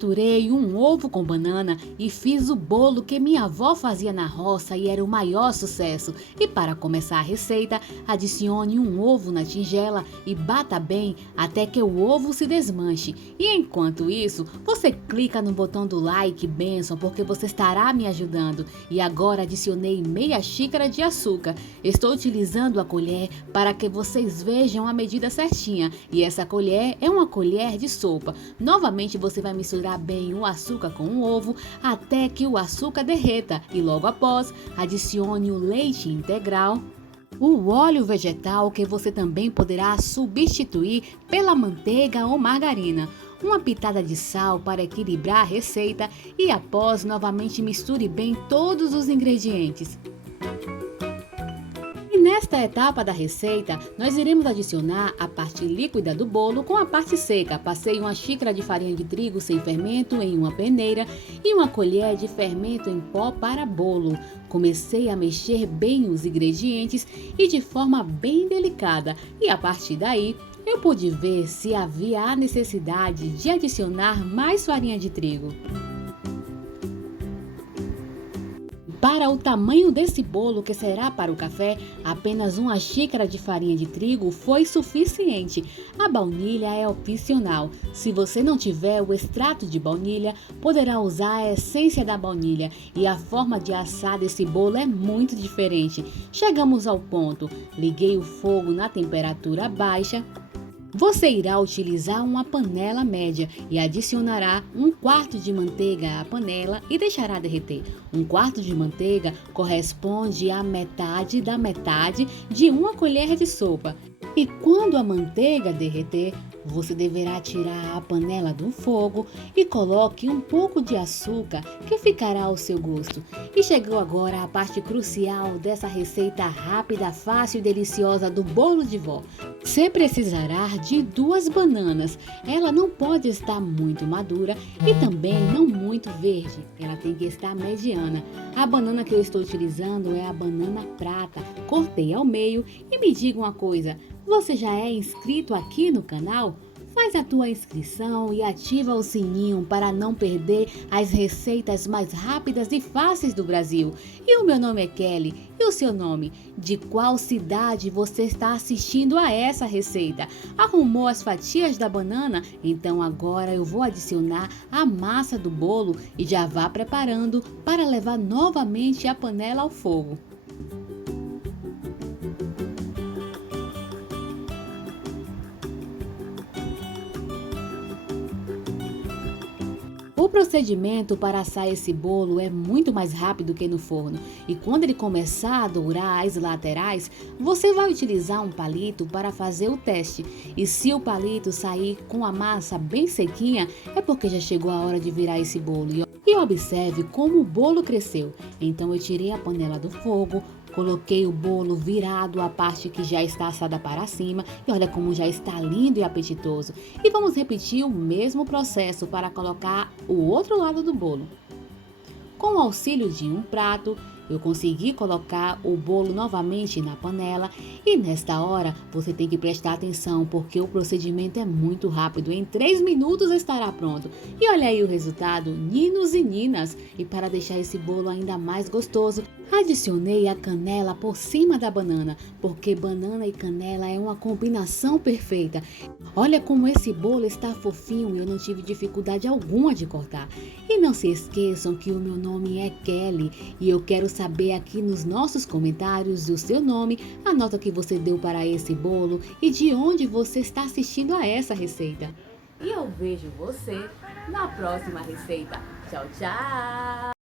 Misturei um ovo com banana e fiz o bolo que minha avó fazia na roça e era o maior sucesso. E para começar a receita, adicione um ovo na tigela e bata bem até que o ovo se desmanche. E enquanto isso, você clica no botão do like, bênção, porque você estará me ajudando. E agora adicionei meia xícara de açúcar. Estou utilizando a colher para que vocês vejam a medida certinha. E essa colher é uma colher de sopa. Novamente você vai misturar bem o açúcar com o ovo até que o açúcar derreta e logo após adicione o leite integral, o óleo vegetal que você também poderá substituir pela manteiga ou margarina, uma pitada de sal para equilibrar a receita e após novamente misture bem todos os ingredientes. Nesta etapa da receita, nós iremos adicionar a parte líquida do bolo com a parte seca. Passei uma xícara de farinha de trigo sem fermento em uma peneira e uma colher de fermento em pó para bolo. Comecei a mexer bem os ingredientes e de forma bem delicada, e a partir daí eu pude ver se havia a necessidade de adicionar mais farinha de trigo. Para o tamanho desse bolo que será para o café, apenas uma xícara de farinha de trigo foi suficiente. A baunilha é opcional. Se você não tiver o extrato de baunilha, poderá usar a essência da baunilha. E a forma de assar desse bolo é muito diferente. Chegamos ao ponto. Liguei o fogo na temperatura baixa. Você irá utilizar uma panela média e adicionará 1/4 de manteiga à panela e deixará derreter. 1/4 de manteiga corresponde à metade da metade de uma colher de sopa. E quando a manteiga derreter, você deverá tirar a panela do fogo e coloque um pouco de açúcar que ficará ao seu gosto. E chegou agora a parte crucial dessa receita rápida, fácil e deliciosa do bolo de vó. Você precisará de 2 bananas. Ela não pode estar muito madura e também não muito verde. Ela tem que estar mediana. A banana que eu estou utilizando é a banana prata. Cortei ao meio e me diga uma coisa. Você já é inscrito aqui no canal? Faz a tua inscrição e ativa o sininho para não perder as receitas mais rápidas e fáceis do Brasil. E o meu nome é Kelly. E o seu nome? De qual cidade você está assistindo a essa receita? Arrumou as fatias da banana? Então agora eu vou adicionar a massa do bolo e já vá preparando para levar novamente a panela ao fogo. O procedimento para assar esse bolo é muito mais rápido que no forno e quando ele começar a dourar as laterais, você vai utilizar um palito para fazer o teste. E se o palito sair com a massa bem sequinha, é porque já chegou a hora de virar esse bolo. E observe como o bolo cresceu. Então eu tirei a panela do fogo, coloquei o bolo virado a parte que já está assada para cima e olha como já está lindo e apetitoso. E vamos repetir o mesmo processo para colocar o outro lado do bolo. Com o auxílio de um prato, eu consegui colocar o bolo novamente na panela e nesta hora você tem que prestar atenção porque o procedimento é muito rápido. Em 3 minutos estará pronto. E olha aí o resultado, ninos e ninas. E para deixar esse bolo ainda mais gostoso, adicionei a canela por cima da banana, porque banana e canela é uma combinação perfeita. Olha como esse bolo está fofinho e eu não tive dificuldade alguma de cortar. E não se esqueçam que o meu nome é Kelly e eu quero saber aqui nos nossos comentários o seu nome, a nota que você deu para esse bolo e de onde você está assistindo a essa receita. E eu vejo você na próxima receita. Tchau, tchau!